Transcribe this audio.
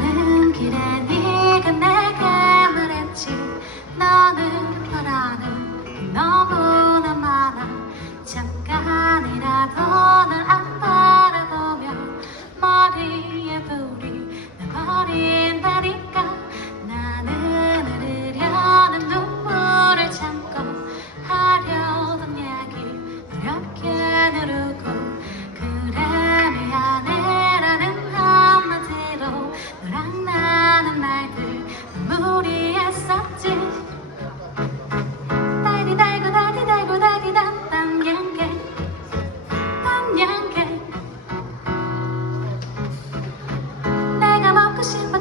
가는 길에 네가 내게 말했지. 너는 바라는 너무 我喜欢